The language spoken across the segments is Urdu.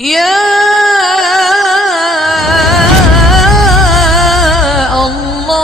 یا اللہ.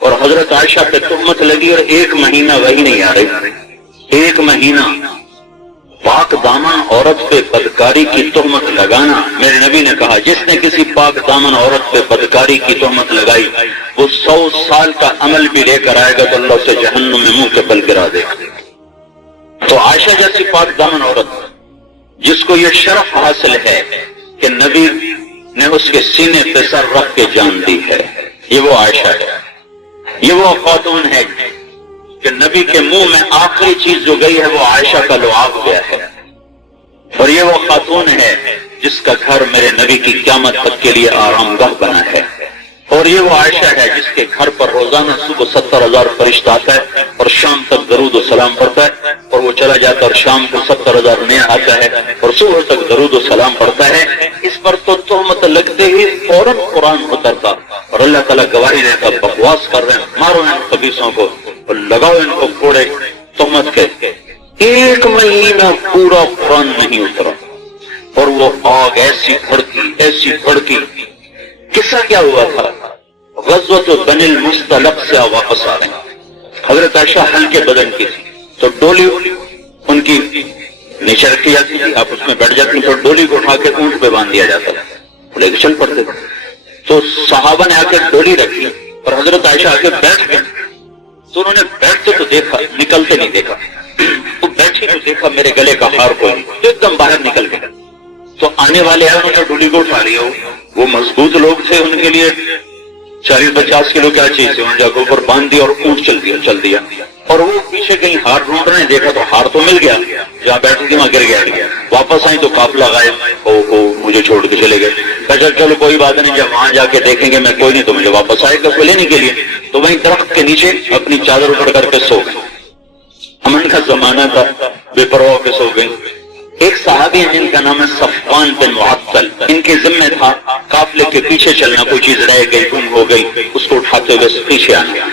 اور حضرت عائشہ پہ تہمت لگی اور 1 مہینہ وہی نہیں آ رہی. 1 مہینہ پاک دامن عورت پہ بدکاری کی تہمت لگانا. میرے نبی نے کہا جس نے کسی پاک دامن عورت پہ بدکاری کی تہمت لگائی وہ 100 سال کا عمل بھی لے کر آئے گا تو اللہ سے جہنم میں منہ کے بل گرا دے گا. تو عائشہ جیسی پاک دامن عورت جس کو یہ شرف حاصل ہے کہ نبی نے اس کے سینے پہ سر رکھ کے جان دی ہے، یہ وہ عائشہ ہے. یہ وہ خاتون ہے کہ نبی کے منہ میں آخری چیز جو گئی ہے وہ عائشہ کا لعاب گیا ہے. اور یہ وہ خاتون ہے جس کا گھر میرے نبی کی قیامت تک کے لیے آرام گاہ بنا ہے. اور یہ وہ عائشہ ہے جس کے گھر پر روزانہ صبح 70,000 فرشتہ آتا ہے اور شام تک درود و سلام پڑھتا ہے، اور وہ چلا جاتا ہے اور شام کو 70,000 نیا آتا ہے اور صبح تک درود و سلام پڑھتا ہے. اس پر تو تہمت لگتے ہی فوراً قرآن اترتا اور اللہ تعالیٰ گواہی دیتا بکواس کر رہے ہیں، مارو ان خبیثوں کو اور لگاؤ ان کو کوڑے تہمت کے. 1 مہینہ پورا قرآن نہیں اترا اور وہ آگ ایسی بھڑکی. قصہ کیا ہوا تھا؟ غزوۃ بنی المصطلق سے واپس آ رہے ہیں. حضرت عائشہ ہلکے بدن کی تھی تو ڈولی ان کی نیچے رکھی جاتی تھی، آپ اس میں بیٹھ جاتی تو ڈولی کو اٹھا کے اونٹ پہ باندھ دیا جاتا تھا، لے کے چل پڑتے تھے. تو صحابہ نے آ کے ڈولی رکھی اور حضرت عائشہ آ کے بیٹھ گئے. تو انہوں نے بیٹھتے تو دیکھا، نکلتے نہیں دیکھا. وہ بیٹھی تو دیکھا میرے گلے کا ہار کوئی تو ایک دم باہر نکل گیا. تو آنے والے آئے، انہوں نے ڈولی کو اٹھا لیا. وہ مضبوط لوگ تھے، ان کے لیے 40-50 کلو کیا چیز تھی، ان جگہوں پر باندھ دیا اور اونٹ چل دیا. اور وہ پیچھے کہیں ہار ڈھونڈ رہے ہیں، دیکھا تو ہار تو مل گیا، جہاں بیٹھی تھی وہاں گر گیا. واپس آئی تو قافلہ غائب، مجھے چھوڑ کے چلے گئے. کہا چلو کوئی بات نہیں، جب وہاں جا کے دیکھیں گے میں کوئی نہیں تو مجھے واپس آئے گا لینے کے لیے. تو وہیں درخت کے نیچے اپنی چادر اڑ کر کے سو گئے. امن کا زمانہ تھا، بے پرواہ کے سو گئے. ایک صحابی ہیں جن کا نام ہے صفوان بن معطل، ان کے ذمہ تھا قافلے کے پیچھے چلنا. کوئی چیز رہ گئی، گم ہو گئی، اس کو اٹھاتے ہوئے پیچھے آنا.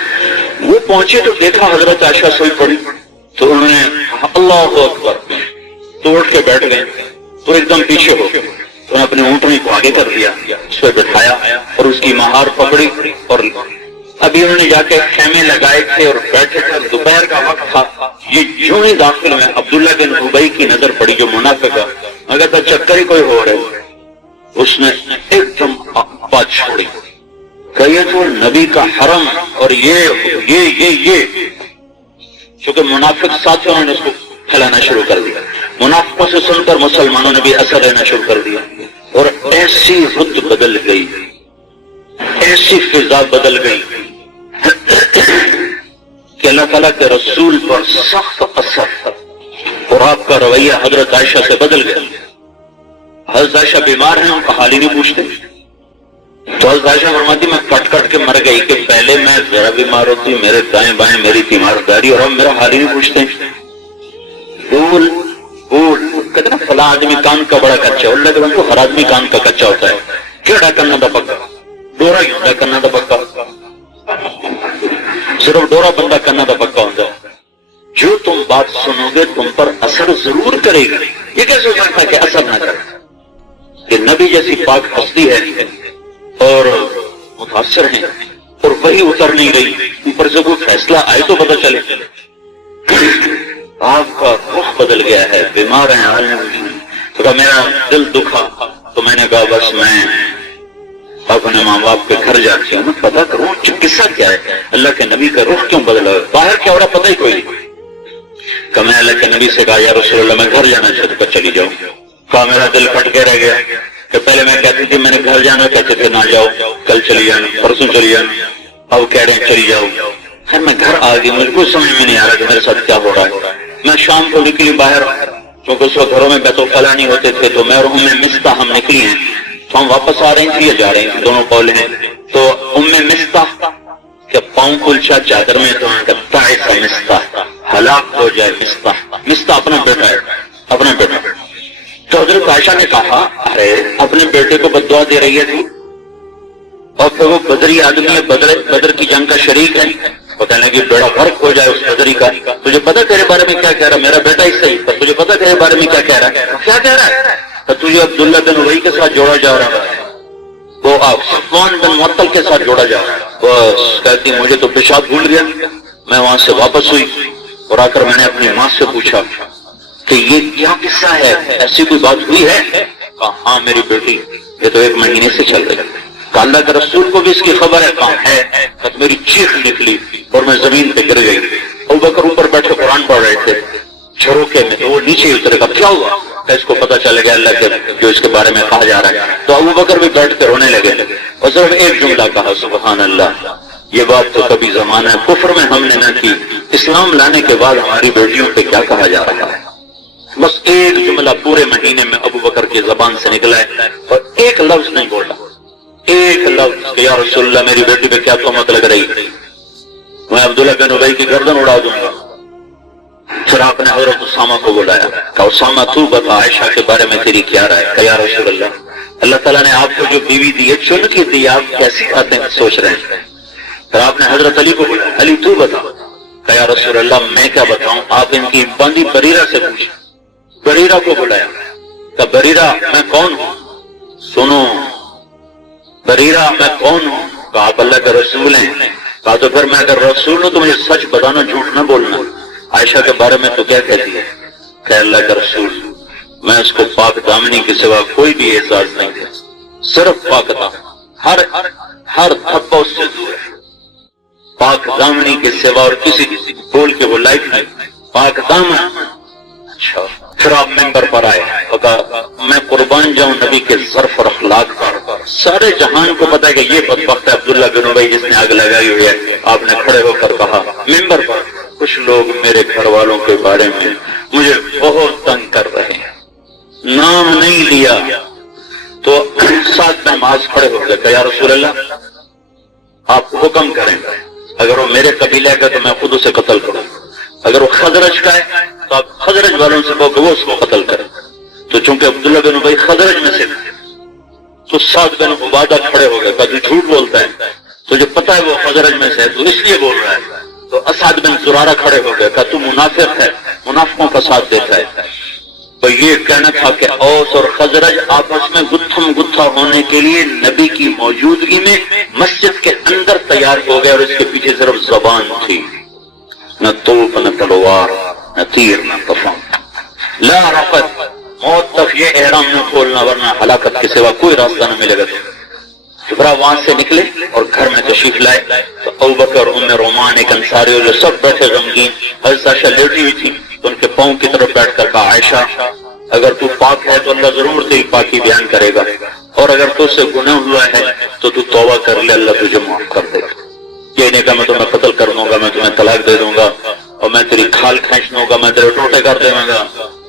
وہ پہنچے تو دیکھا حضرت عائشہ سوئی پڑی. تو انہوں نے اللہ اکبر تو اٹھ کے بیٹھ گئے. تو ایک دم پیچھے ہو گئے. تو انہوں نے اپنے اونٹنی کو آگے کر دیا، اس پہ بٹھایا اور اس کی مہار پکڑی. اور ابھی انہوں نے جا کے خیمے لگائے تھے اور بیٹھے تھے، دوپہر کا وقت تھا. یہ جو ہی داخل میں عبداللہ بن ابی کی نظر پڑی جو منافق ہے، اگر تو چکر ہی کوئی ہو رہے. اس نے ایک دم بات چھوڑی کہ یہ تو نبی کا حرم اور یہ چونکہ منافق ساتھ انہوں نے اس کو پھیلانا شروع کر دیا. منافقوں سے سن کر مسلمانوں نے بھی اثر لینا شروع کر دیا اور ایسی رت بدل گئی، ایسی فضا بدل گئی کہ اللہ تعالیٰ کے رسول پر سخت اثر تھا اور آپ کا رویہ حضرت عائشہ سے بدل گیا. حضرت عائشہ بیمار ہیں، ان کا حال ہی نہیں پوچھتے. تو حضرت عائشہ فرماتی میں کٹ کٹ کے مر گئی کہ پہلے میں ذرا بیمار ہوتی، میرے دائیں بائیں میری تیمارداری، اور اب میرا حال ہی نہیں پوچھتے. بول کہتے نا فلاں آدمی کان کا بڑا کچا، اللہ کے بندو ہر آدمی کان کا کچا ہوتا ہے. کیڑا کرنا تھا پکا، ڈورا کیوں کرنا تھا پکا، صرف ڈورا بندہ کرنا تھا پکا ہوتا ہے. جو تم بات سنو گے تم پر اثر ضرور کرے گی. یہ کیسے ہو سکتا ہے کہ اثر نہ کرے؟ کہ نبی جیسی پاک ہستی ہے اور متاثر ہیں اور وہی اتر نہیں رہی، اوپر سے کوئی فیصلہ آئے تو پتہ چلے. آپ کا رخ بدل گیا ہے، بیمار ہیں. تو کہا میرا دل دکھا تو میں نے کہا بس میں اپنے ماں باپ کے گھر جاتی ہوں، پتا کروں قصہ کیا ہے، اللہ کے نبی کا رخ کیوں بدلا، باہر کیا ہو رہا پتہ ہی کوئی نہیں. کہ میں اللہ کے نبی سے کہا یا رسول اللہ میں گھر جانا چاہتا ہوں، چلی جاؤ. کہا میرا دل پھٹ کے رہ گیا کہ پہلے میں کہتی تھی میں نے گھر جانا، کہتے تھے نہ جاؤ، کل چلی جانا، پرسوں چلی جانا، اب کہہ رہے ہیں چلی جاؤ. خیر میں گھر آ گئی، مجھے کوئی سمجھ میں نہیں آ رہا کہ میرے ساتھ کیا ہو رہا ہے. میں شام کو نکلی باہر، کیونکہ اس وقت گھروں میں بیت الخلا نہیں ہوتے تھے. تو میں اور مستح ہم نکلی ہیں، تو ہم واپس آ رہے تھے یا جا رہے ہیں، دونوں قول ہیں. تو مستح کہ پاؤں کلچا چادر میں تو مستح ہلاک ہو جائے. مستح اپنا بیٹا ہے، اپنا بیٹا. تو حضرت عائشہ نے کہا ارے اپنے بیٹے کو بد دعا دے رہی ہے تو، اور پھر وہ بدری آدمی ہے، بدر کی جنگ کا شریک ہے. وہ کہنے لگی بیڑا غرق ہو جائے اس نظری کا، تجھے پتا تیرے بارے میں کیا کہہ رہا ہے؟ میرا بیٹا ہی صحیح، پر تجھے پتا تیرے بارے میں کیا کہہ رہا ہے؟ کیا کہہ رہا ہے؟ تو تجھے عبداللہ بن ابی کے ساتھ جوڑا جا رہا ہے، وہ صفوان بن معطل کے ساتھ جوڑا جا رہا ہے۔ بس کہتی مجھے تو پیشاب بھول گیا، میں وہاں سے واپس ہوئی اور آ کر میں نے اپنی ماں سے پوچھا کہ یہ کیا قصہ ہے، ایسی کوئی بات ہوئی ہے؟ کہا ہاں میری بیٹی، یہ تو 1 مہینے سے چل رہی ہے۔ کہ اللہ کے رسول کو بھی اس کی خبر ہے؟ کہاں ہے؟ کہ میری چیخ نکلی اور میں زمین پہ گر گئی۔ ابوبکر اوپر بیٹھے قرآن پڑھ رہے تھے جھروکے میں، تو وہ نیچے اترے گا، کیا ہوا؟ کہ اس کو پتا چل گیا اللہ کے جو اس کے بارے میں کہا جا رہا ہے۔ تو ابوبکر بھی بیٹھ کے رونے لگے اور صرف ایک جملہ کہا، سبحان اللہ، یہ بات تو کبھی زمانہ کفر میں ہم نے نہ کی، اسلام لانے کے بعد ہماری بیٹیوں پہ کیا کہا جا رہا ہے۔ بس ایک جملہ پورے مہینے میں ابوبکر کی زبان سے نکلا ہے اور ایک لفظ نہیں بولا، ایک لفظ کہ یا رسول اللہ میری بیٹی پہ کیا تہمت لگ رہی، میں عبداللہ بن ابی کی گردن اڑا دوں گا۔ پھر آپ نے حضرت اسامہ کو بلایا، کہ اسامہ تو بتا عائشہ کے بارے میں تیری کیا رائے؟ کہ یا رسول اللہ، اللہ تعالیٰ نے آپ کو جو بیوی دی ہے چن کے دی، آپ کیسی باتیں سوچ رہے ہیں؟ پھر آپ نے حضرت علی کو بلایا، علی تو بتا۔ کہ یا رسول اللہ میں کیا بتاؤں، آپ ان کی باندی بریرہ سے پوچھیں۔ بریرہ کو بلایا، کہ بریرہ میں کون ہوں؟ سنو بریرہ میں کون ہوں؟ کہا آپ اللہ کے رسول ہیں۔ کہا تو پھر میں اگر رسول ہوں تو مجھے سچ بتانا، جھوٹ نہ بولنا، عائشہ کے بارے میں تو کیا کہتی ہے؟ کہ اللہ کا رسول میں اس کو پاک دامنی کے سوا کوئی بھی اعزاز نہیں ہے، صرف پاک دامن، ہر دھبا اس سے دور ہے، پاک دامنی کے سوا اور کسی بول کے وہ لائق نہیں، پاک دامن۔ اچھا پھر آپ ممبر پر آئے اور کہا میں قربان جاؤں نبی کے ظرف اور اخلاق پر، سارے جہان کو پتا ہے کہ یہ بدبخت ہے عبداللہ بن ابی جس نے آگ لگائی ہوئی ہے۔ آپ نے کھڑے ہو کر کہا ممبر پر، کچھ لوگ میرے گھر والوں کے بارے میں مجھے بہت تنگ کر رہے ہیں، نام نہیں لیا۔ تو ساتھ میں معاذ کھڑے ہو گئے کہ یا رسول اللہ آپ حکم کریں، اگر وہ میرے قبیلے کا تو میں خود اسے قتل کروں، اگر وہ خزرج کا ہے تو آپ خزرج والوں سے کہو کہ وہ اس کو قتل کریں۔ تو چونکہ عبداللہ بن ابی خزرج میں سے تو سعد بن عبادہ کھڑے ہو گئے، کہ تو جھوٹ بولتا ہے، تجھے پتا ہے وہ خزرج میں سے ہے تو اس لیے بول رہا ہے۔ تو اسعد بن زرارہ کھڑے ہو گئے، کہ تو منافق ہے، منافقوں کا ساتھ دیتا ہے۔ تو یہ کہنا تھا کہ اوس اور خزرج آپس میں گتھم گتھا ہونے کے لیے نبی کی موجودگی میں مسجد کے اندر تیار ہو گئے، اور اس کے پیچھے صرف زبان تھی، نہ توپ نہ تلوار نہ تیر نہ طفن، لا رفت، موت تک یہ احرام نہ کھولنا ورنہ ہلاکت کے سوا کوئی راستہ نہ ملے گا۔ جبرا وہاں سے نکلے اور گھر میں تشریف لائے تو ابوبکر ام رومان ایک انصاری جو سب بیٹھے غمگین، حضرت عائشہ لیٹی ہوئی تھی تو ان کے پاؤں کی طرف بیٹھ کر کہا عائشہ اگر تو پاک ہے تو اللہ ضرور تیری پاکی بیان کرے گا، اور اگر تو سے گناہ ہوا ہے تو تو توبہ کر لے، اللہ تجھے معاف کر دے گا۔ یہ نہیں کہ میں تمہیں قتل کر دوں گا، میں تمہیں طلاق دے دوں گا اور میں تیری کھال کھینچ دوں گا، میں تیرے ٹوٹے کر دے گا،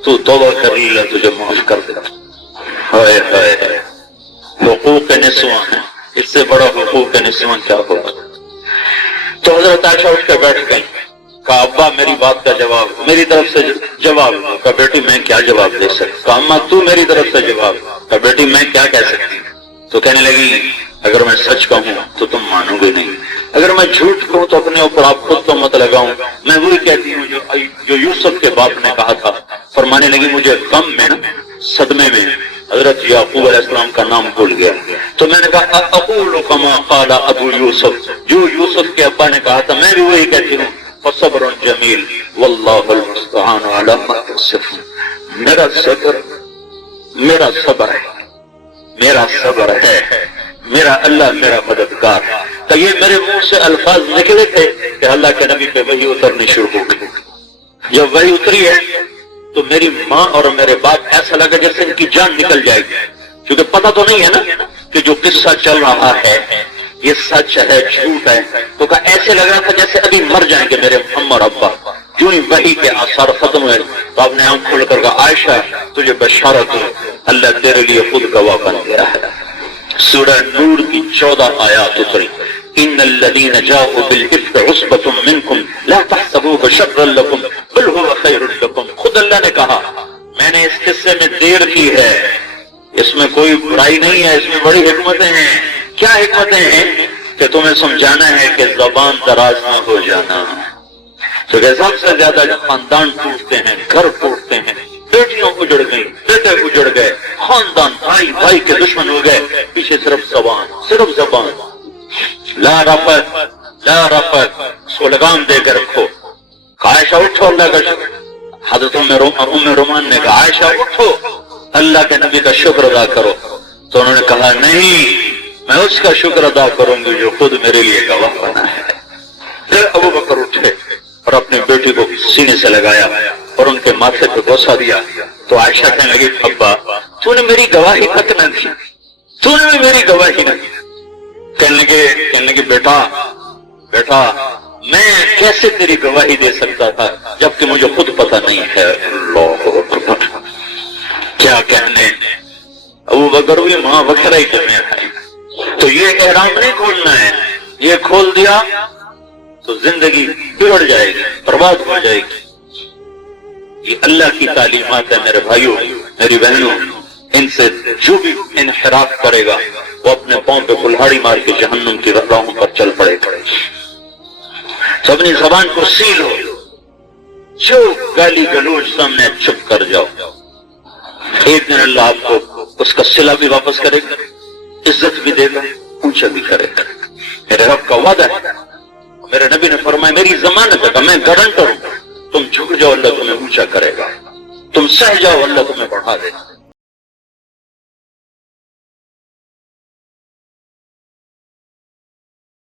تو توبہ کر لے، اللہ تجھے معاف کر دے گا۔ ہائے ہائے، حقوق نسواں ہیں، اس سے بڑا حقوق نسواں کیا ہوگا؟ تو حضرت عائشہ اٹھ کے بیٹھ گئی، کہا ابا میری بات کا جواب، میری طرف سے جواب۔ کہا بیٹی میں کیا جواب دے سکتا؟ کہا اماں تو میری طرف سے جواب۔ کہا بیٹی میں کیا کہہ سکتی؟ تو کہنے لگی اگر میں سچ کہوں تو تم مانو گے نہیں، اگر میں جھوٹ کہوں تو اپنے اوپر آپ خود تو مت لگاؤں، میں وہی کہتی ہوں جو یوسف کے باپ نے کہا تھا۔ فرمانے لگی مجھے غم میں نا، صدمے میں حضرت یعقوب علیہ السلام کا نام بھول گیا، تو میں نے کہا اقول کما قال ابو یوسف، جو یوسف کے ابا نے کہا تھا میں بھی وہی کہتی ہوں، فصبر جمیل واللہ المستعان علی ما تصفون۔ میرا صبر ہے، میرا صبر ہے، میرا اللہ میرا مددگار۔ تو یہ میرے منہ سے الفاظ نکلے تھے کہ اللہ کے نبی پہ وحی اترنی شروع ہو گئی۔ جب وحی اتری ہے تو میری ماں اور میرے باپ ایسا لگا جیسے ان کی جان نکل جائے گی، کیونکہ پتہ تو نہیں ہے نا کہ جو قصہ چل رہا ہے یہ سچ ہے جھوٹ ہے، تو ایسے لگ رہا تھا جیسے ابھی مر جائیں گے میرے اما اور ابا۔ جو ہی وحی کے آثار ختم ہوئے تو آپ نے آنکھ کھول کر کہا عائشہ تجھے بشارت ہو، اللہ تیرے لیے خود گواہ بن گیا ہے۔ سورہ نور کی 14 آیات اتری، ان الذين جاءوا بالافك عصبة منكم لا تحسبوه شرا لكم بل هو خير لكم۔ خود اللہ نے کہا میں نے اس قصے میں دیر کی ہے، اس میں کوئی برائی نہیں ہے، اس میں بڑی حکمتیں ہیں۔ کیا حکمتیں ہیں؟ کہ تمہیں سمجھانا ہے کہ زبان دراز نہ ہو جانا. تو کہ سب سے زیادہ جو خاندان ٹوٹتے ہیں، گھر ٹوٹتے ہیں، بیٹیاں اجڑ گئی، بیٹے اجڑ گئے، خاندان بھائی بھائی کے دشمن ہو گئے، پیچھے صرف زبان. لا رفت لا رفت، اس کو لگام دے کے رکھو. عائشہ اٹھو، اللہ کا شکر. حضرت ام رومان نے کہا عائشہ اٹھو، اللہ کے نبی کا شکر ادا کرو. تو انہوں نے کہا نہیں، میں اس کا شکر ادا کروں گی جو خود میرے لیے گواہ بنا ہے. پھر ابو بکر اٹھے اور اپنے بیٹی کو سینے سے لگایا اور ان کے ماتھے پہ بوسہ دیا. تو عائشہ کہنے لگی ابا تو نے میری گواہی تک نہ دی، تو نے میری گواہی نہ دی. کہنے لگے بیٹا میں کیسے تیری گواہی دے سکتا تھا جبکہ مجھے خود پتہ نہیں ہے. اللہ اکبر، کیا کہنے. ابو بکر بھی ماں وکھرا ہی کرنے ہے. تو یہ احرام نہیں کھولنا ہے، یہ کھول دیا تو زندگی بگڑ جائے گی، برباد ہو جائے گی. یہ اللہ کی تعلیمات ہے میرے بھائیوں، میری بہنوں. ان سے جو بھی انحراف کرے گا وہ اپنے پاؤں پہ کلہاڑی مار کے جہنم کی راہوں پر چل پڑے گا. تو اپنی زبان کو سیلو، جو گالی گلوچ سامنے چپ کر جاؤ. ایک دن اللہ آپ کو اس کا صلہ بھی واپس کرے گا، عزت بھی دے گا، اونچا بھی کرے گا. میرے رب کا وعدہ ہے. میرے نبی نے فرمایا میری ضمانت ہے، میں گارنٹر ہوں، تم جھک جاؤ اللہ تمہیں اونچا کرے گا، تم سہ جاؤ اللہ تمہیں بڑھا دے گا.